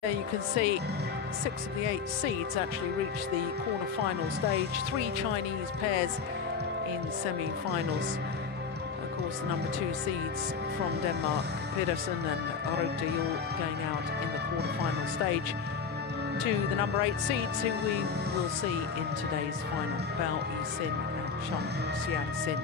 There you can see 6 of the 8 seeds actually reached the quarter-final stage. 3 Chinese pairs in semi-finals. Of course, the number 2 seeds from Denmark, Pudong and Qianxin, going out in the quarter-final stage to the number 8 seeds, who we will see in today's final, Yixin and Zhong, Qianxin.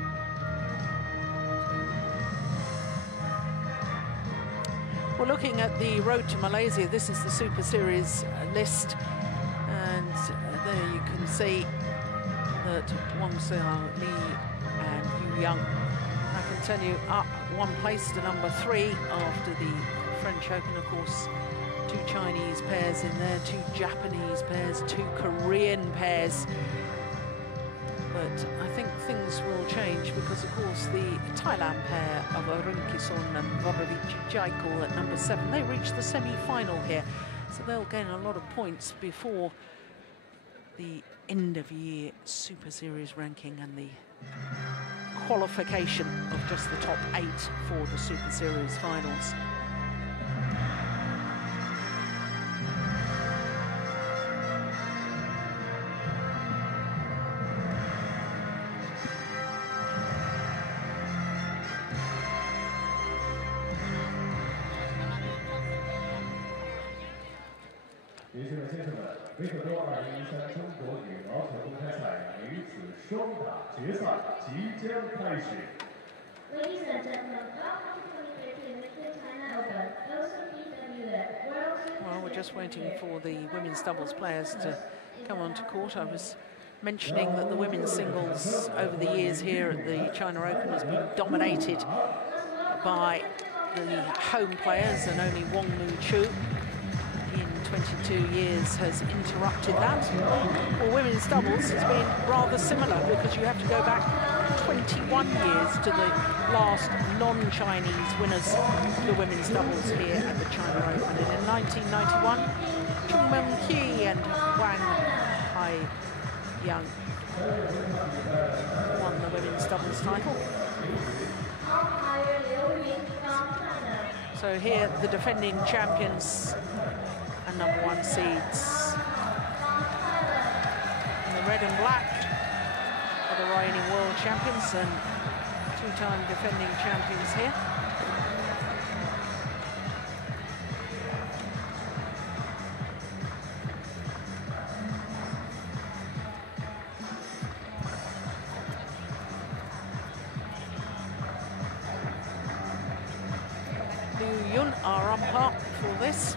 We're looking at the road to Malaysia. This is the Super Series list, and there you can see that Wang and Yuan, I can tell you, up 1 place to number 3 after the French Open. Of course, 2 Chinese pairs in there, 2 Japanese pairs, 2 Korean pairs. But I think things will change because, of course, the Thailand pair of Qianxin and Yixin at number 7, they reached the semi-final here. So they'll gain a lot of points before the end-of-year Super Series ranking and the qualification of just the top 8 for the Super Series Finals. Ladies and gentlemen, welcome to the China Open OSIM BWF World Superseries. Well, we're just waiting for the women's doubles players to come onto court. I was mentioning that the women's singles over the years here at the China Open has been dominated by the home players, and only Wang in 22 years has interrupted that. Well, women's doubles has been rather similar because you have to go back 21 years to the last non-Chinese winners of the women's doubles here at the China Open. And in 1991, Zhong and Wang won the women's doubles title. So here, the defending champions and number 1 seeds in the red and black are the reigning world champions and 2-time defending champions here. Yuan are umpire for this.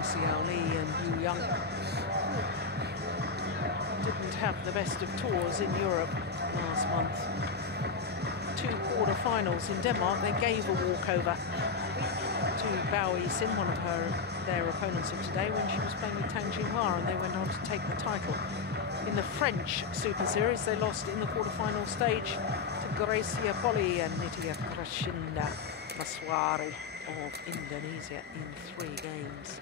Xiaoli and Yuan didn't have the best of tours in Europe last month. 2 quarter-finals in Denmark, they gave a walkover to Yixin, one of their opponents of today, when she was playing with Tang Jinhua, and they went on to take the title. In the French Super Series, they lost in the quarter-final stage to Gracia Poli and Nitya Krashinda Maswari of Indonesia in 3 games.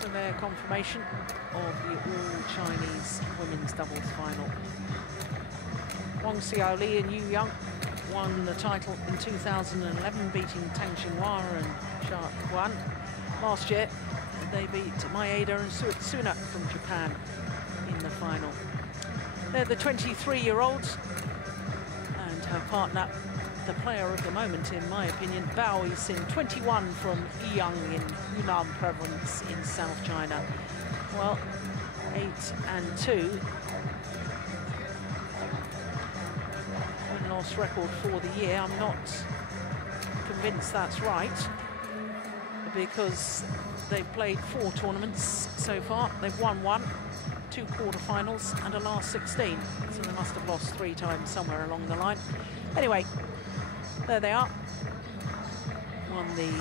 So their confirmation of the all-Chinese women's doubles final. Wang Xiaoli and Yuan won the title in 2011, beating Tang Jinhua and Yuan. Last year, they beat Maeda and Suetsuna from Japan in the final. They're the 23-year-olds, and her partner, the player of the moment, in my opinion, Yixin, 21, from Yixin in Yunnan province in South China. Well, 8-2. Win-loss record for the year. I'm not convinced that's right, because they've played 4 tournaments so far. They've won 1, 2 quarter-finals, and a last 16. So they must have lost 3 times somewhere along the line. Anyway, there they are. Won the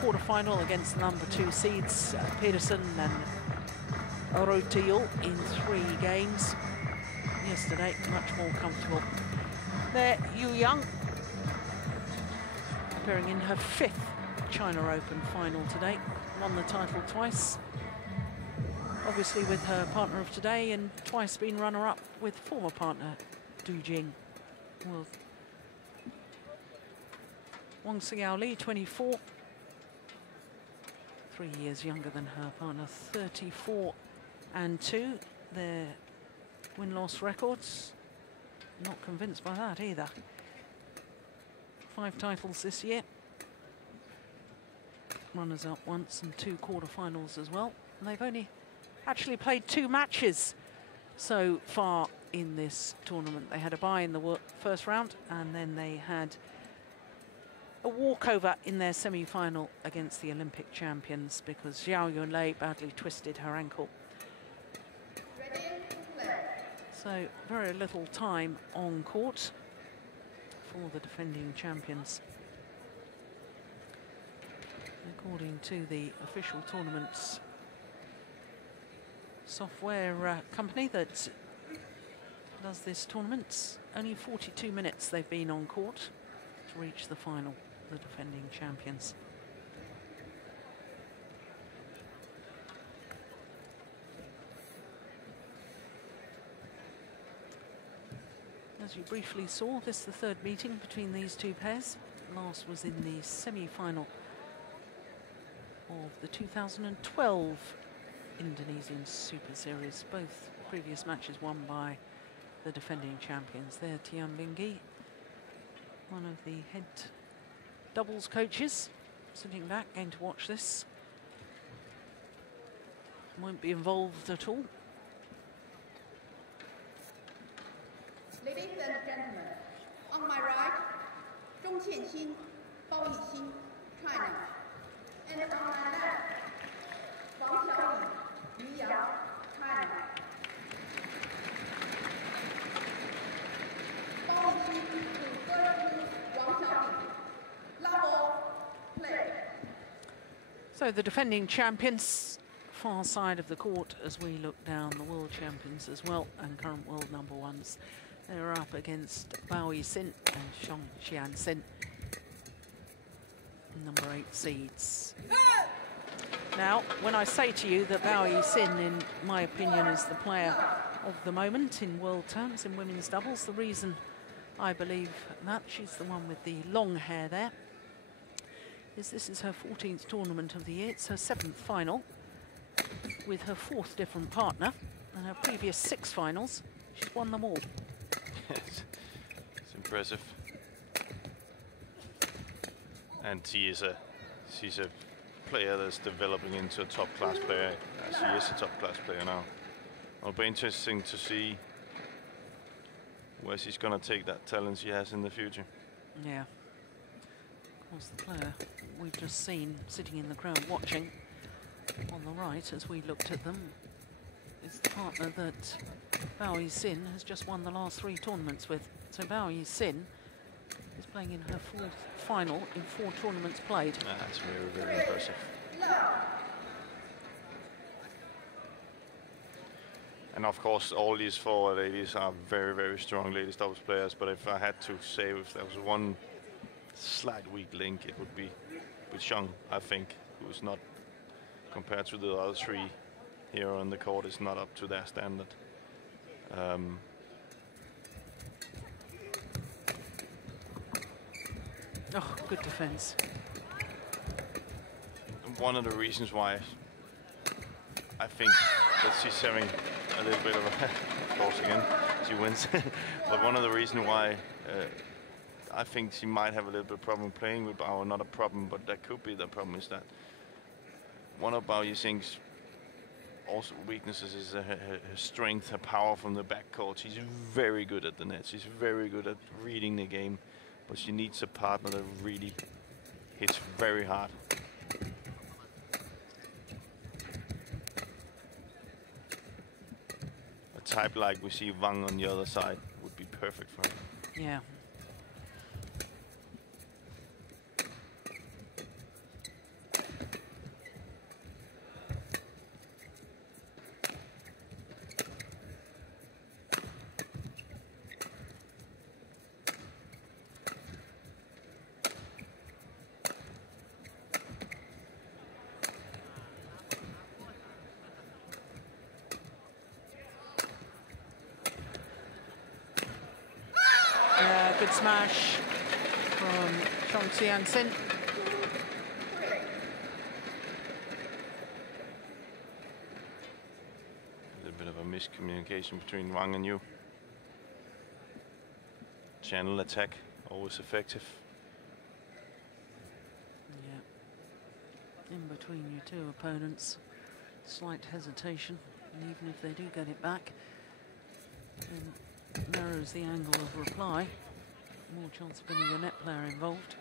quarter-final against the number 2 seeds, Pudong and Qianxin, in 3 games. Yesterday, much more comfortable. There, Yuan, appearing in her 5th China Open final today. Won the title twice. obviously with her partner of today, and twice been runner-up with former partner Du Jing. Well, Wang Xiaoli, 24. 3 years younger than her partner, 34 and 2. Their win-loss records, not convinced by that either. 5 titles this year. Runners-up once and 2 quarterfinals as well. And they've only actually played 2 matches so far in this tournament. They had a bye in the first round, and then they had a walkover in their semi-final against the Olympic champions because Yuan badly twisted her ankle. So very little time on court for the defending champions. According to the official tournament's software company that does this tournament, only 42 minutes they've been on court to reach the final, the defending champions. As you briefly saw, this is the 3rd meeting between these 2 pairs. Last was in the semi-final of the 2012 Indonesian Super Series. Both previous matches won by the defending champions. There, Tianbingyi, one of the head doubles coaches, sitting back, going to watch this. Won't be involved at all. Ladies and gentlemen, on my right, Zhong, Qianxin, Yixin, China. And on my left, Xiaoli, Yuan, China. Yixin to Wang Xiaoli. Level, play. So the defending champions, far side of the court as we look down, the world champions as well, and current world number 1s. They're up against Yixin and Qianxin, number 8 seeds. Now, when I say to you that Yixin, in my opinion, is the player of the moment in world terms in women's doubles, the reason I believe that, she's the one with the long hair there, is this is her 14th tournament of the year. It's her 7th final with her 4th different partner, and her previous 6 finals, she's won them all. It's impressive. And she's a player that's developing into a top-class player. She is a top-class player now. It'll be interesting to see where she's going to take that talent she has in the future. Yeah. Of course, the player we've just seen sitting in the crowd watching on the right as we looked at them is the partner that Yixin has just won the last 3 tournaments with. So Yixin is playing in her 4th final in 4 tournaments played. That's very, very impressive. And of course, all these 4 ladies are very, very strong ladies doubles players. But if I had to say if there was one slight weak link, it would be with Zhong, I think, who's not, compared to the other 3 here on the court, is not up to their standard. Oh, good defense. One of the reasons why I think that she's having a little bit of a, of course again, she wins, but one of the reasons why I think she might have a little bit of problem playing with Bao, not a problem, but that could be the problem, is that one of Bao Yixing's also weaknesses is her strength, her power from the backcourt. She's very good at the net. She's very good at reading the game, but she needs a partner that really hits very hard. A type like we see Wang on the other side would be perfect for her. Yeah. Good smash from Qianxin. A little bit of a miscommunication between Wang and Yu. Channel attack, always effective. Yeah. In between your two opponents, slight hesitation, and even if they do get it back, then narrows the angle of reply. More chance of getting your net player involved.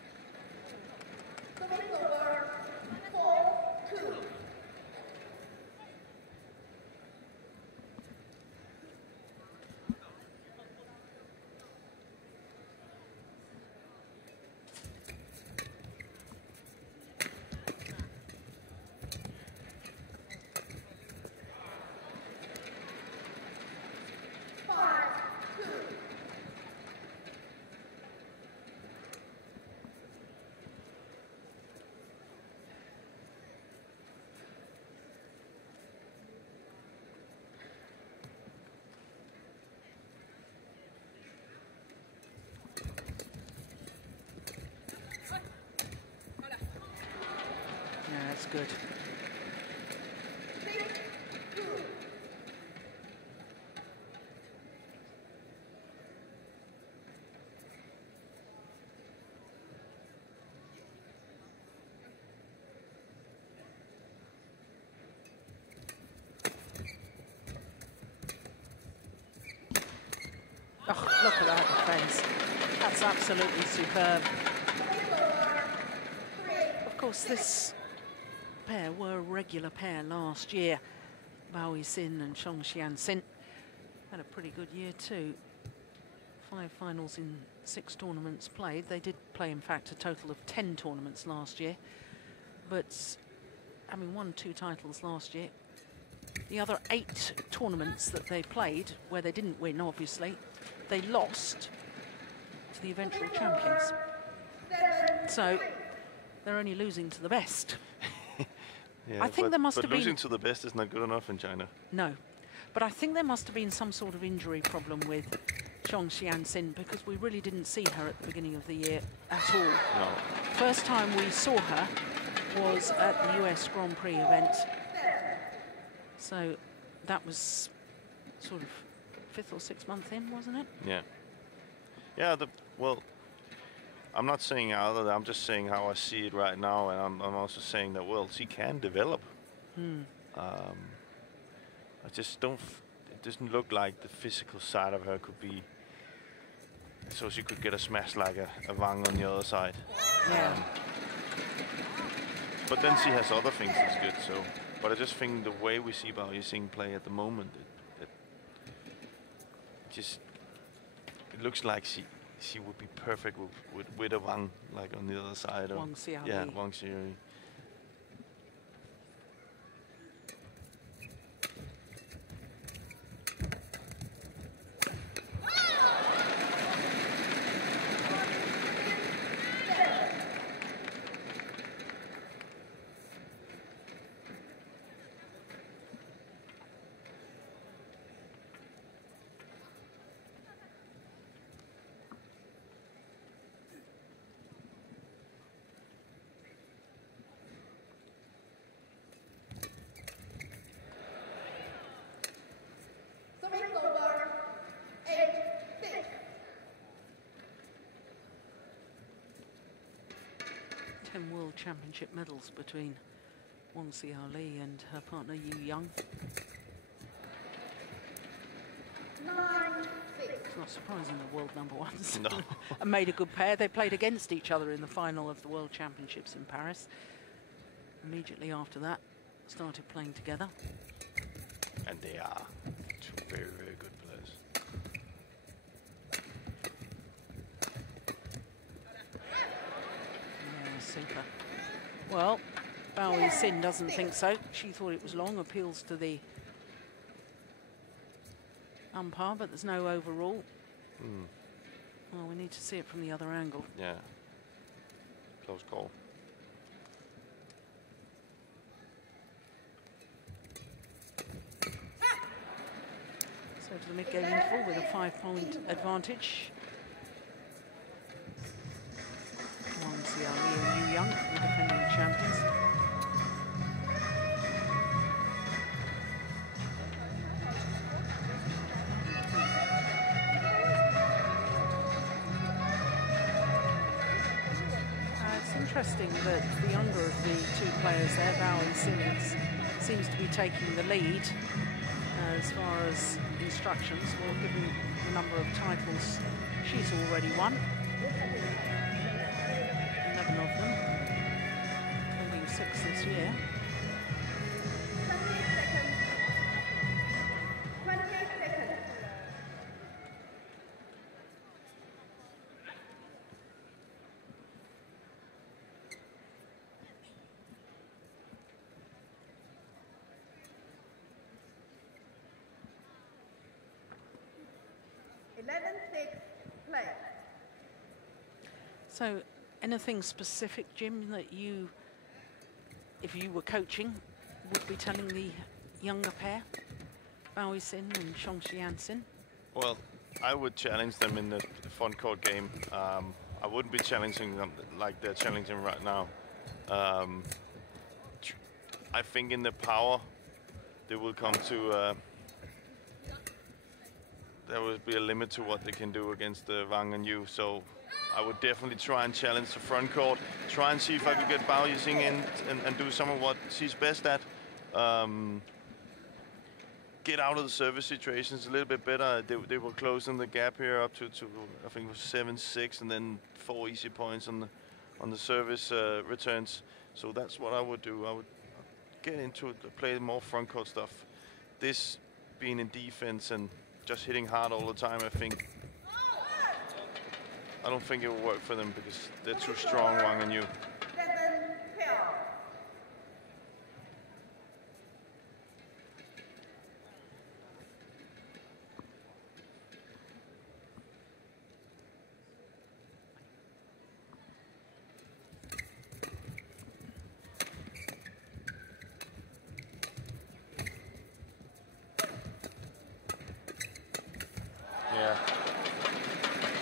That's good. Oh, look at that defense. That's absolutely superb. Of course, this pair were a regular pair last year. Yixin and Qianxin had a pretty good year too. 5 finals in 6 tournaments played. They did play, in fact, a total of 10 tournaments last year. But having won 2 titles last year, the other 8 tournaments that they played, where they didn't win, obviously, they lost to the eventual champions. So they're only losing to the best. Yeah, I think there must have been... losing to the best is not good enough in China. No. But I think there must have been some sort of injury problem with Qianxin, because we really didn't see her at the beginning of the year at all. No. First time we saw her was at the US Grand Prix event. So that was sort of 5th or 6th month in, wasn't it? Yeah. Yeah, well, I'm not saying either. I'm just saying how I see it right now, and I'm also saying that, well, she can develop. I just don't. It doesn't look like the physical side of her could be. So she could get a smash like a Wang on the other side. Yeah. But then she has other things that's good. So, but I just think the way we see Yixin play at the moment, it looks like she would be perfect with a Wang, like on the other side. Wang Xiaoli. Yeah, Wang Xiaoli. World Championship medals between Wang Xiaoli and her partner Yuan. It's not surprising the world #1s. No. And made a good pair. They played against each other in the final of the World Championships in Paris. Immediately after that, started playing together. And they are 2 very, very good players. Super. Well, Yixin doesn't think so. She thought it was long. Appeals to the umpire, but there's no overrule. Well, we need to see it from the other angle. Yeah. Close call. So to the mid-game interval with a 5-point advantage Xiaoli and Yuan, the defending champions. It's interesting that the younger of the two players there, Yixin, seems to be taking the lead as far as instructions. Well, given the number of titles she's already won, 11 of them, including 6 this year. 28 seconds. Play. So, anything specific, Jim, that you, if you were coaching, would be telling the younger pair, Yixin and Qianxin? Well, I would challenge them in the front court game. I wouldn't be challenging them like they're challenging right now. I think in the power, they will come to. There will be a limit to what they can do against Wang and Yu. So I would definitely try and challenge the front court. Try and see if I could get Yixin in and do some of what she's best at. Get out of the service situations a little bit better. They were closing the gap here up to I think it was 7-6, and then 4 easy points on the service returns. So that's what I would do. I would get into it, play more front court stuff. This being in defense and just hitting hard all the time, I don't think it will work for them because they're too strong, Wang and Yu. 7-12. Yeah.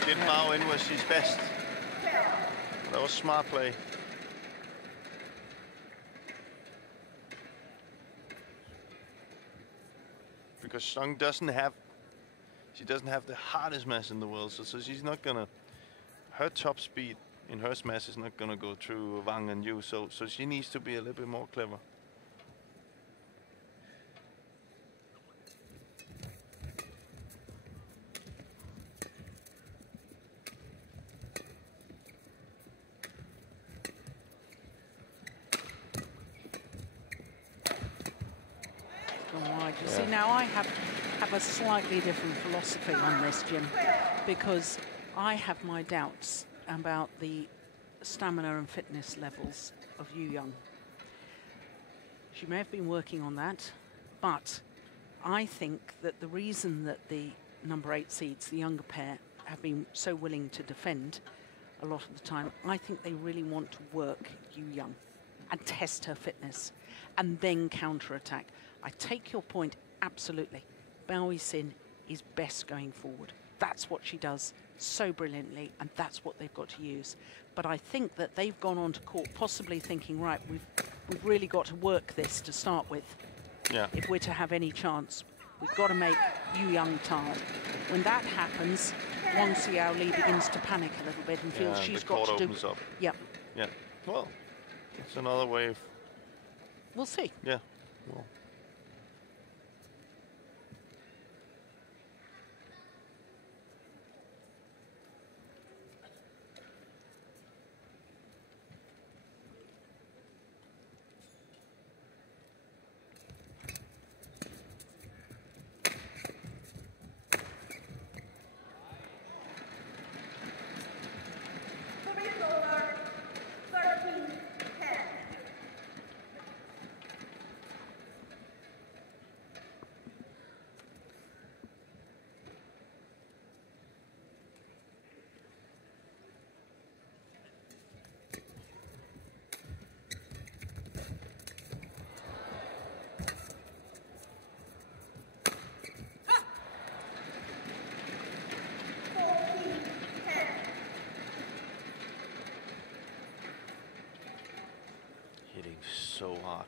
Get Mao in where she's best. That was smart play. Because Zhong doesn't have the hardest smash in the world, so she's not gonna. Her top speed in her smash is not gonna go through Wang and Yu, so she needs to be a little bit more clever. You see, now I have a slightly different philosophy on this, Jim, because I have my doubts about the stamina and fitness levels of Yuan. She may have been working on that, but I think that the reason that the number 8 seeds, the younger pair, have been so willing to defend a lot of the time, I think they really want to work Yuan and test her fitness and then counter-attack. I take your point, absolutely. Yixin is best going forward. That's what she does so brilliantly, and that's what they've got to use. But I think that they've gone onto court possibly thinking, right, we've really got to work this to start with. Yeah. If we're to have any chance, we've got to make Yuan tired. When that happens, Wang Xiaoli begins to panic a little bit and feels she's got to do. Opens up. Yep. Yeah. Well, it's another way of. We'll see. Yeah. Well. so hard.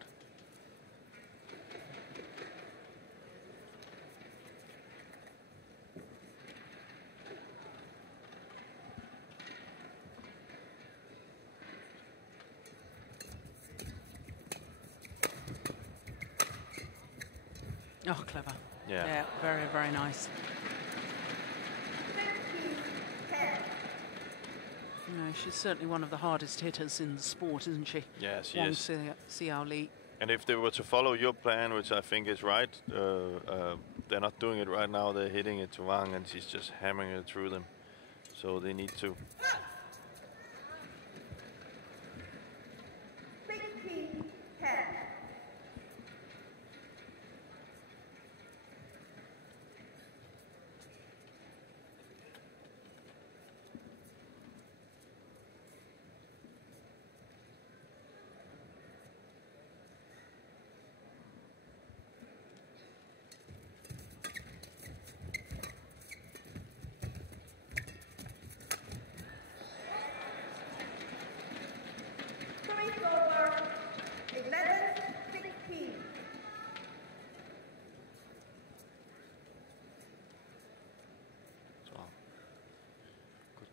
Oh, clever. Yeah. Yeah, very, very nice. You know, she's certainly one of the hardest hitters in the sport, isn't she? Yeah, she Wang is. Xiaoli. And if they were to follow your plan, which I think is right, they're not doing it right now. They're hitting it to Wang, and she's just hammering it through them. So they need to.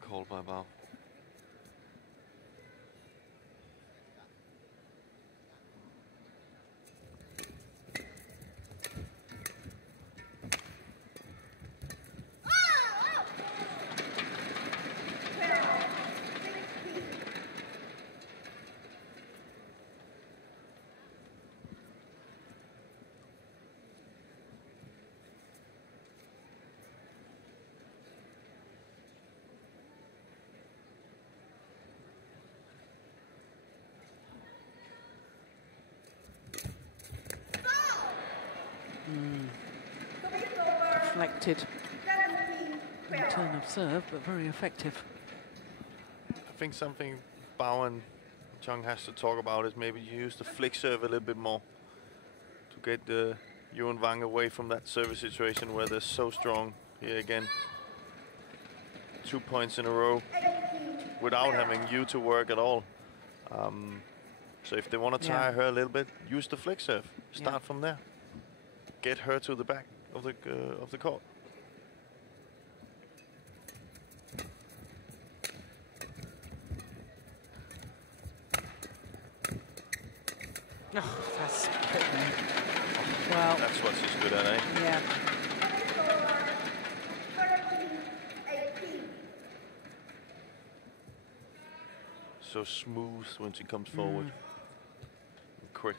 Call by Bao. Deflected in turn of serve, but very effective. I think something Bao and Zhong has to talk about is maybe use the flick serve a little bit more to get the Yuan Wang away from that service situation where they're so strong. Here again, 2 points in a row without having you to work at all. So if they want to tire her a little bit, use the flick serve. Start from there. Get her to the back of the court. Oh, that's well. That's what she's good at, eh? Yeah. So smooth when she comes forward. And quick.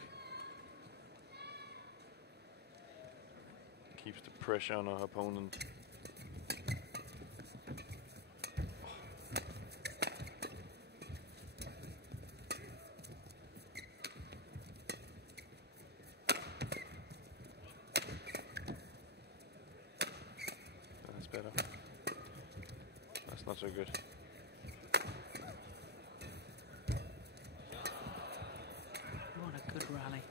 Keeps the pressure on her opponent. That's better. That's not so good. What a good rally.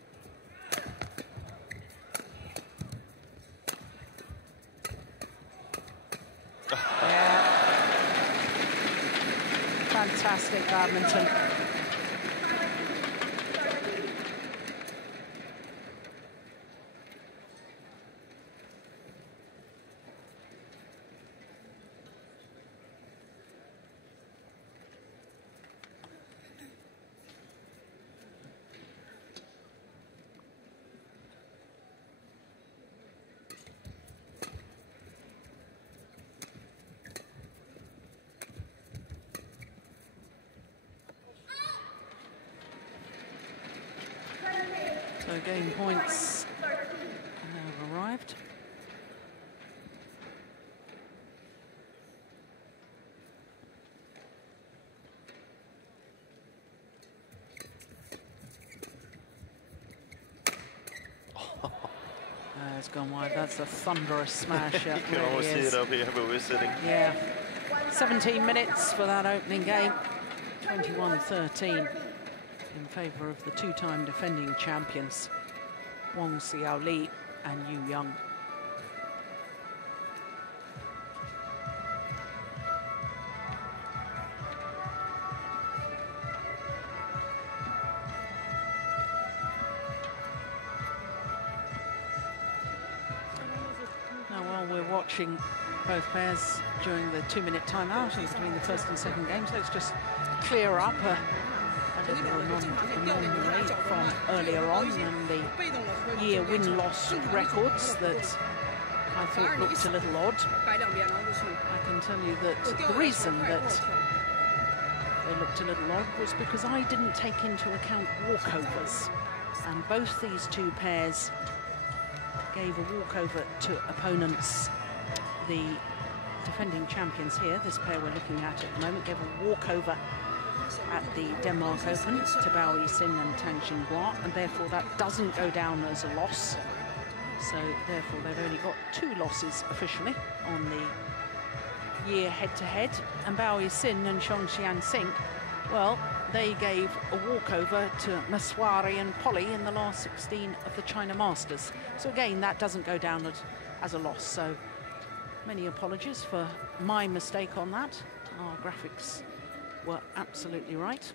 Fantastic badminton. So game points have arrived. It's gone wide. That's a thunderous smash. You can almost see it up here where we're sitting. Yeah. 17 minutes for that opening game. 21-13 in favour of the two-time defending champions, Wang Xiaoli and Yuan. watching both pairs during the 2-minute timeout in between the first and second games. Let's just clear up a little anomaly from earlier on and the year win-loss records that I thought looked a little odd. I can tell you that the reason that they looked a little odd was because I didn't take into account walkovers. And both these two pairs gave a walkover to opponents. The defending champions here, this pair we're looking at the moment, gave a walkover at the Denmark Open to Yixin and Qianxin, and therefore that doesn't go down as a loss. So therefore they've only got 2 losses officially on the year head-to-head. And Yixin and Qianxin, well, they gave a walkover to Maswari and Polly in the last 16 of the China Masters. So again, that doesn't go down as a loss. So many apologies for my mistake on that. Our graphics were absolutely right.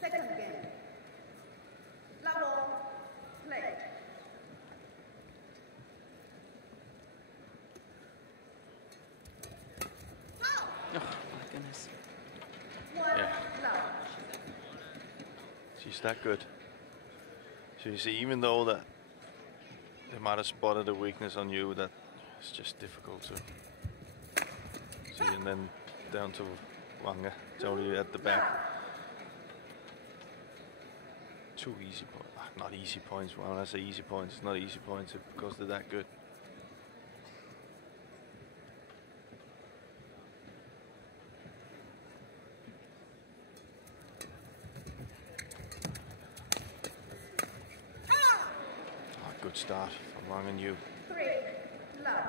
Second game. Level play. Oh, my goodness. Yeah. She's that good. So you see, even though that they might have spotted a weakness on you, that it's just difficult to see. And then down to Wang, Xiaoli at the back. 2 easy points. Not easy points. When I say easy points, it's not easy points because they're that good. Good start from Wang and you. 3 love.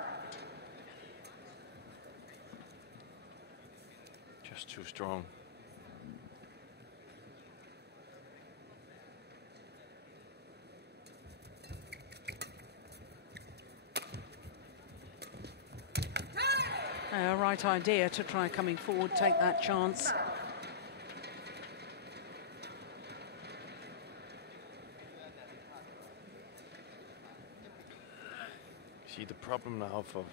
Just too strong. Right idea to try coming forward, take that chance. See, the problem now for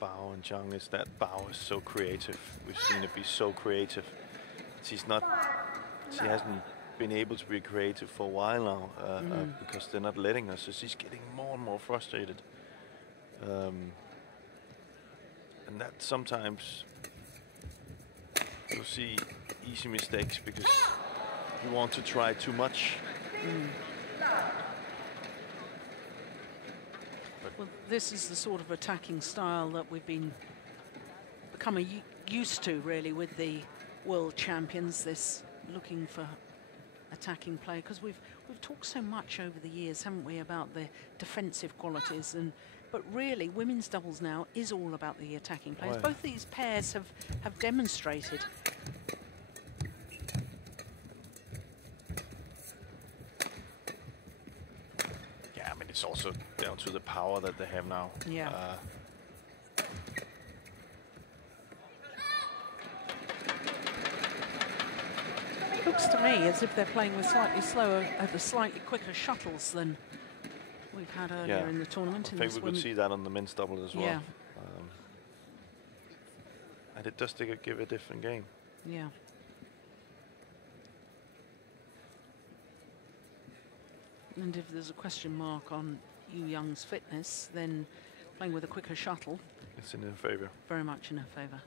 Bao and Zhong is that Bao is so creative. We've seen her be so creative. She hasn't been able to be creative for a while now because they're not letting her. So she's getting more and more frustrated. And that sometimes you'll see easy mistakes because you want to try too much. Well, this is the sort of attacking style that we've been becoming used to, really, with the world champions. This looking for attacking play, because we've talked so much over the years, haven't we, about the defensive qualities, but really women's doubles now is all about the attacking players. Both these pairs have demonstrated. Yeah, I mean, it's also down to the power that they have now. Yeah. Looks to me as if they're playing with slightly slower, slightly quicker shuttles than we've had earlier in the tournament. I think we could see that on the men's double as well. Yeah. And it does give a different game. Yeah. And if there's a question mark on Yuan's fitness, then playing with a quicker shuttle, it's in her favour. Very much in her favour.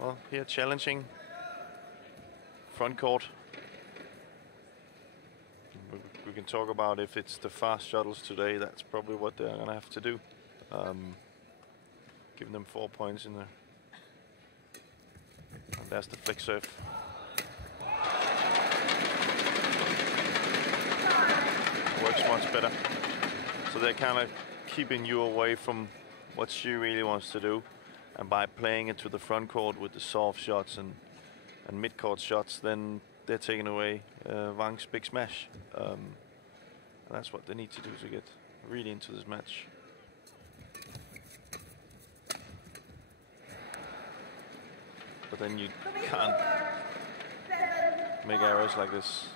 Well, here challenging front court. We can talk about if it's the fast shuttles today. That's probably what they're gonna have to do. Giving them 4 points in there. And that's the flick serve. Works much better. So they're kind of keeping you away from what she really wants to do. And by playing it to the front court with the soft shots and mid-court shots, then they're taking away Wang's big smash. And that's what they need to do to get really into this match. But then you can't make errors like this.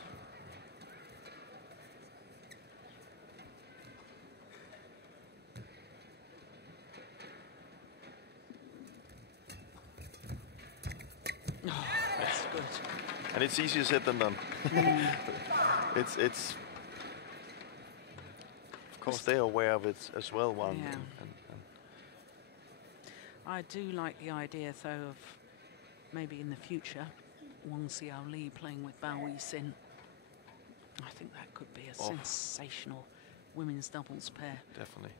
Oh, that's good. And it's easier said than done. It's of course they're aware of it as well, Wang. Yeah. I do like the idea though of maybe in the future Wang Xiaoli playing with Yixin. I think that could be a sensational women's doubles pair. Definitely.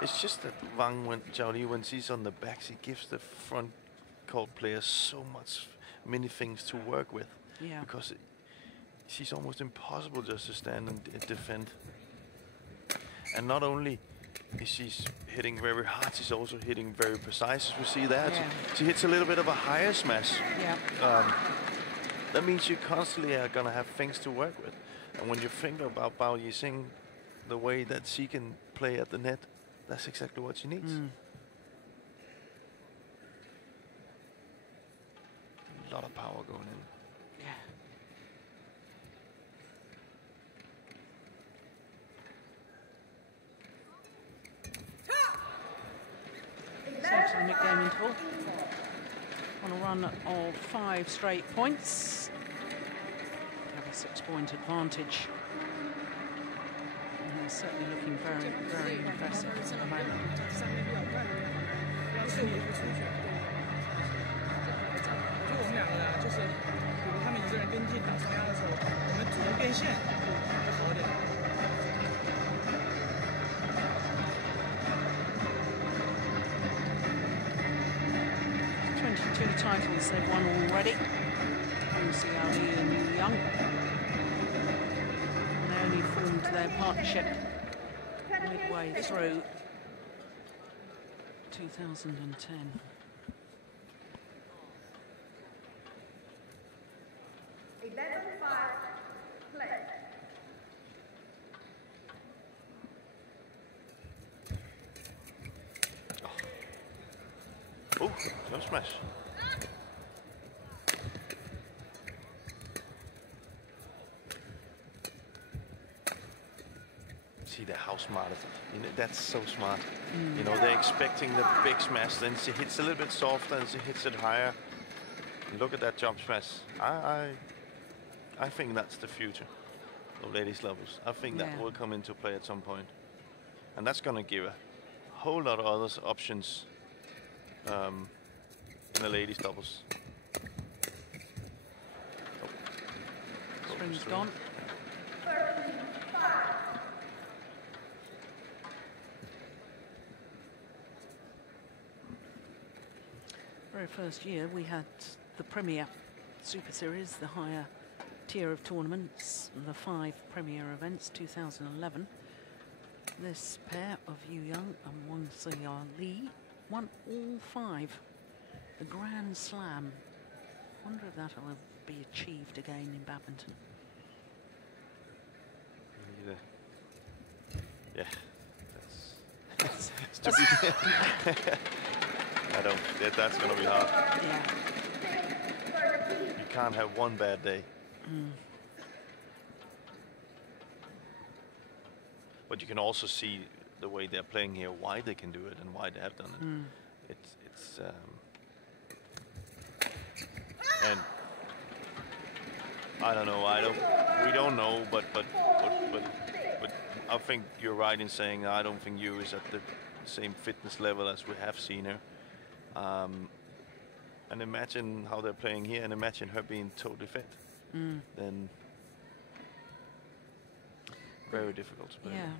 It's just that Wang, when Xiaoli, when she's on the back, she gives the front court players so many things to work with. Yeah. Because she's almost impossible just to stand and defend. And not only is she hitting very hard, she's also hitting very precise, as we see there. Yeah. She hits a little bit of a higher smash. Yeah. That means you constantly are going to have things to work with. And when you think about Bao Yixin, the way that she can play at the net, that's exactly what she needs. A lot of power going in. So to the mid-game interval. On a run of 5 straight points. Have a 6-point advantage. And they're certainly looking very, very impressive at the moment. Titles they've won already. Xiaoli and Yuan. And they only formed their partnership midway through 2010. Oh, no smash. See that, how smart is it? You know, that's so smart. You know, they're expecting the big smash, then she hits a little bit softer and she hits it higher. Look at that jump smash. I think that's the future of ladies levels. I think that will come into play at some point. And that's going to give a whole lot of other options in the ladies doubles. String's gone. Very first year we had the Premier Super Series, the higher tier of tournaments, the 5 Premier events, 2011. This pair of Yuan and Wang Xiaoli won all 5. The Grand Slam. Wonder if that will be achieved again in badminton. Yeah, that's to be. I don't. That's going to be hard. Yeah. You can't have one bad day. But you can also see the way they're playing here, why they can do it and why they have done it. And I don't know. We don't know, but I think you're right in saying I don't think Yu is at the same fitness level as we have seen her. And imagine how they're playing here, and imagine her being totally fit. Then very difficult to play. Yeah.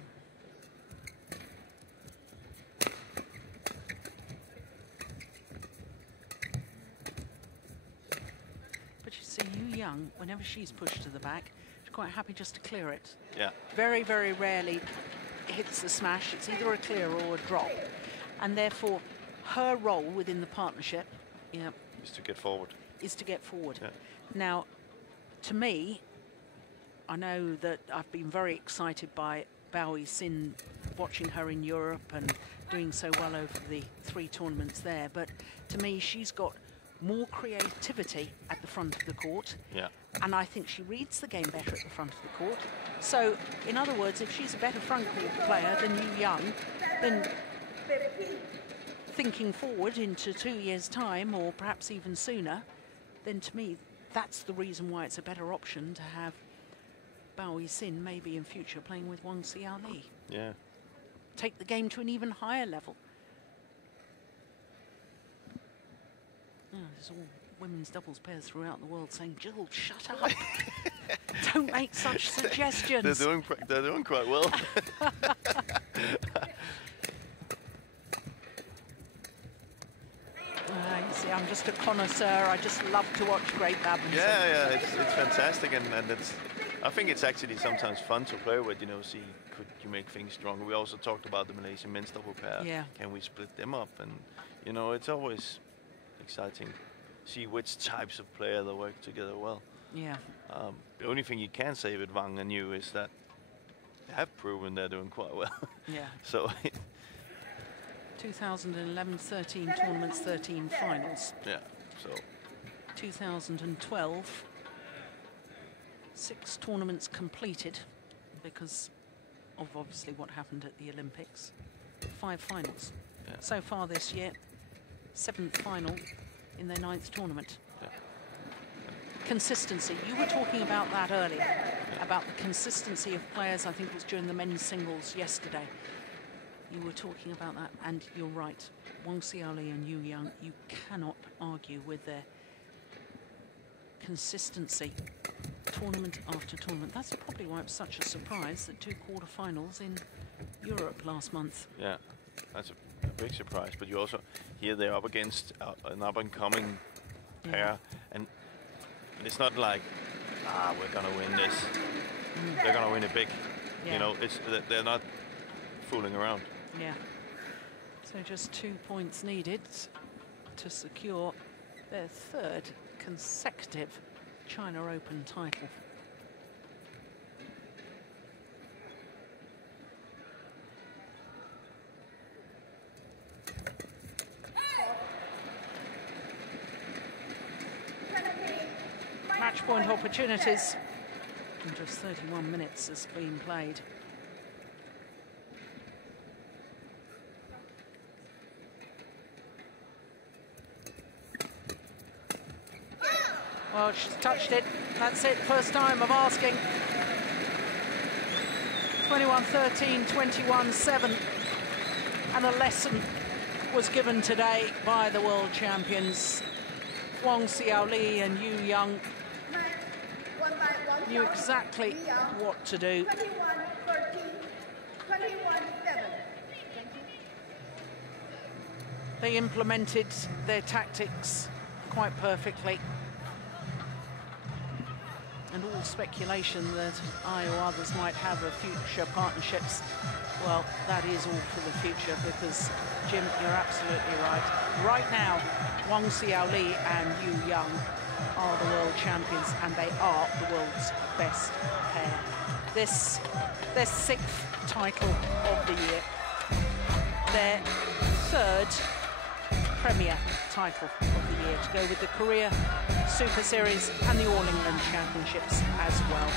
But you see, Yuan, whenever she's pushed to the back, she's quite happy just to clear it. Yeah. Very, very rarely hits the smash. It's either a clear or a drop. And therefore, her role within the partnership is to get forward. Yeah. Now, to me, I know that I've been very excited by Yixin, watching her in Europe and doing so well over the 3 tournaments there. But to me, she's got more creativity at the front of the court. Yeah. And I think she reads the game better at the front of the court. So, in other words, if she's a better front court player than Yuan, then thinking forward into 2 years' time, or perhaps even sooner, then to me, that's the reason why it's a better option to have Yixin maybe in future playing with Wang Xiaoli. Yeah. Take the game to an even higher level. There's all women's doubles pairs throughout the world saying, Jill, shut up. Don't make such suggestions. They're doing quite well. You see, I'm just a connoisseur. I just love to watch great badminton. Yeah, it's fantastic, and I think it's actually sometimes fun to play with. See, could you make things stronger? We also talked about the Malaysian men's double pair. Yeah. Can we split them up? And it's always exciting. See which types of player that work together well. Yeah. The only thing you can say with Wang and Yu is that they have proven they're doing quite well. Yeah. So. 2011, 13 tournaments, 13 finals. Yeah. So. 2012, 6 tournaments completed because of obviously what happened at the Olympics. 5 finals. Yeah. So far this year, 7th final in their 9th tournament. Yeah. Consistency. You were talking about that earlier, about the consistency of players. I think it was during the men's singles yesterday. You were talking about that, and you're right. Wang Xiaoli and Yuan, you cannot argue with their consistency, tournament after tournament. That's probably why it was such a surprise that 2 quarterfinals in Europe last month. Yeah, that's a big surprise. But you also, here they're up against an up-and-coming pair, and it's not like, we're gonna win this. They're gonna win it big. Yeah. They're not fooling around. Yeah. So just 2 points needed to secure their 3rd consecutive China Open title. Match point opportunities. And just 31 minutes has been played. Well, she's touched it. That's it. First time of asking. 21-13, 21-7. And a lesson was given today by the world champions. Wang Xiaoli and Yuan knew exactly what to do. 21-13, 21-7. They implemented their tactics quite perfectly. And all speculation that I or others might have of future partnerships, well, that is all for the future, because, Jim, you're absolutely right. Right now, Wang Xiaoli and Yuan are the world champions, and they are the world's best pair. This, their 6th title of the year, their 3rd Premier title of the year, to go with the Korea Super Series and the All England Championships as well.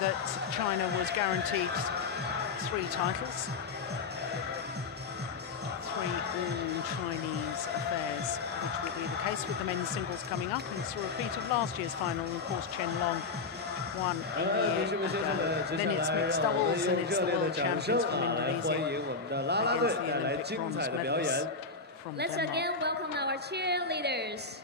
that China was guaranteed 3 titles. 3 all-Chinese affairs, which will be the case with the men's singles coming up. And it's a repeat of last year's final. And of course, Chen Long won a year ago. Then it's mixed doubles, and it's the world champions from Indonesia against the Olympic bronze medalists from Let's Denmark. again welcome our cheerleaders.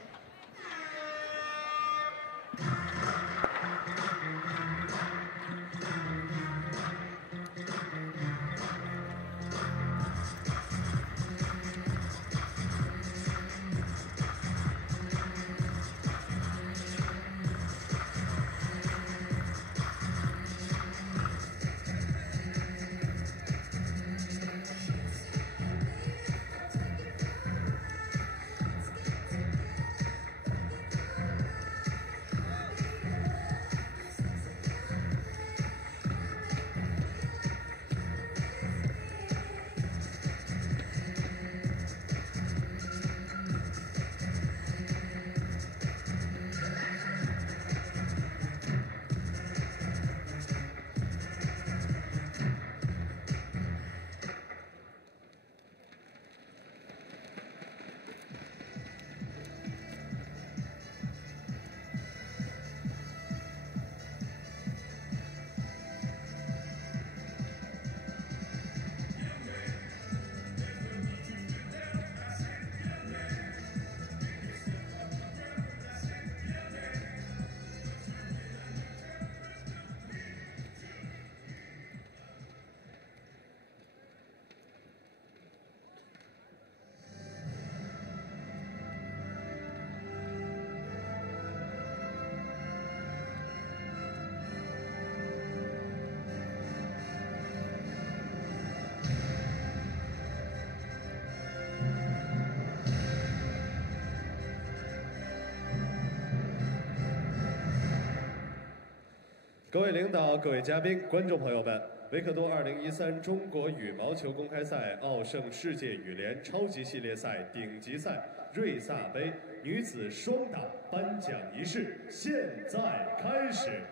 各位领导、各位嘉宾、观众朋友们，维克多2013中国羽毛球公开赛奥盛世界羽联超级系列赛顶级赛瑞萨杯女子双打颁奖仪式现在开始。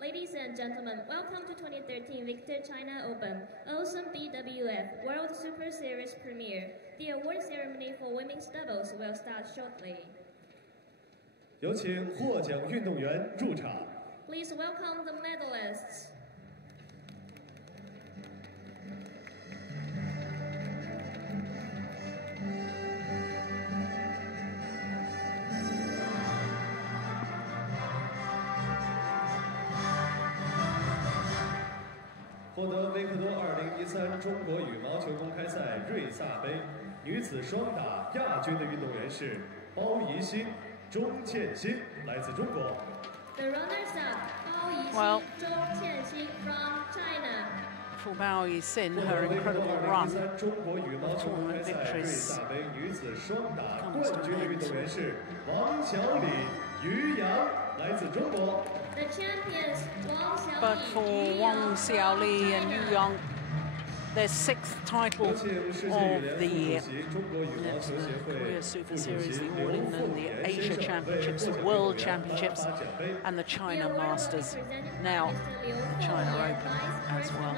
Ladies and gentlemen, welcome to 2013 Victor China Open OSIM BWF World Superseries Premiere. The award ceremony for women's doubles will start shortly. 有请获奖运动员入场。 Please welcome the medalists. “获得维克多2013中国羽毛球公开赛瑞萨杯女子双打亚军的运动员是包怡鑫、钟倩欣，来自中国。 The runners-up, Well, Zhong from China. For Bao Yixin, her incredible run of tournament victories comes to an end. The champions, Wang Xiaoli, But for Wang, Xiaoli and Yuan, their 6th title of the year. It's the Korea Super Series, the All England, the Asia Championships, the World Championships, and the China Masters. Now, the China Open as well.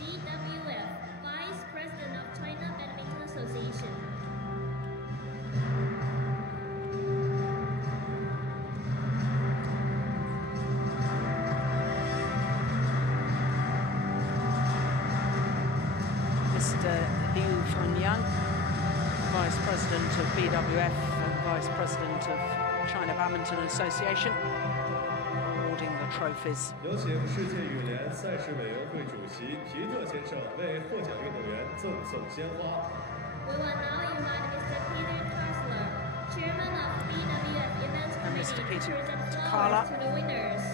BWF, Vice President of China Badminton Association. Vice President of BWF and Vice President of China Badminton Association, awarding the trophies. 有请世界羽联赛事委员会主席皮特先生为获奖运动员赠送鲜花。 We will now invite Mr. Peter Kassler, Chairman of BWF Events And Mr. Committee, to Peter present Takala, flowers to the winners.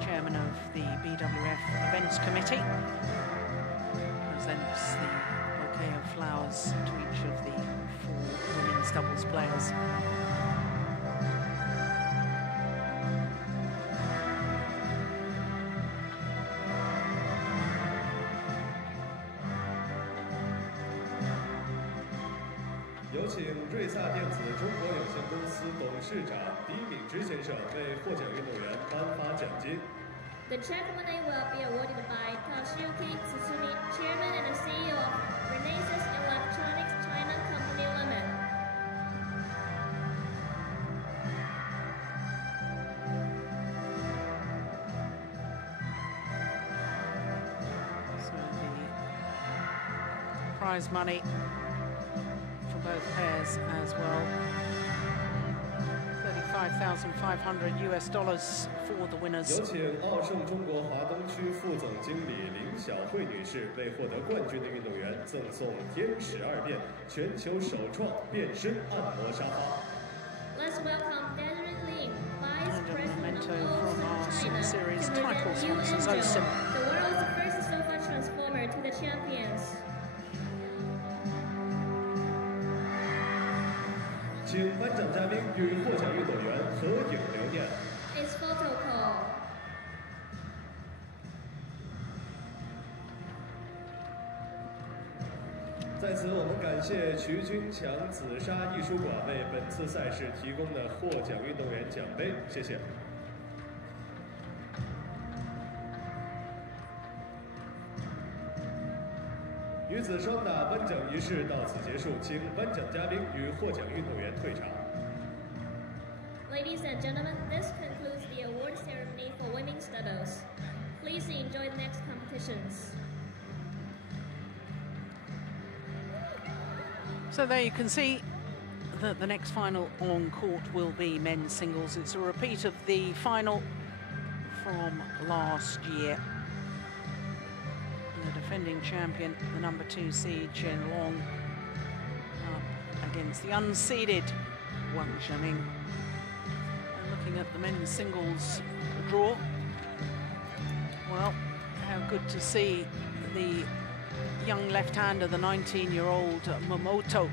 Chairman of the BWF Events Committee, presents the bouquet of flowers to each of the 4 women's doubles players. “有请瑞萨电子中国有限公司董事长李敏之先生为获奖运动员颁发奖金。” The check money will be awarded by Toshiyuki Tsutsumi, Chairman and CEO of Renesas Electronics China Company Limited. So the prize money for both pairs as well. $35,500 for the winners. 有请奥盛中国华东区副总经理林晓慧女士为获得冠军的运动员赠送天使2变全球首创变身按摩沙发。 Let's welcome Desiree Lin, Vice And a President memento of from our OSIM Super China, Series to title present Yuan, sponsors OSIM. the world's first sofa transformer, to the champions. 请颁奖嘉宾与获奖运动员合影留念。 It's photo call. 在此，我们感谢徐君强紫砂艺术馆为本次赛事提供的获奖运动员奖杯，谢谢。女子双打颁奖仪式到此结束，请颁奖嘉宾与获奖运动员退场。 Ladies and gentlemen, this concludes the award ceremony for women's doubles. Please enjoy the next competitions. So there you can see that the next final on court will be men's singles. It's a repeat of the final from last year. The defending champion, the number 2 seed Shen up against the unseeded Wang. And looking at the men's singles draw, well, how good to see the young left-hander, the 19-year-old Momoto,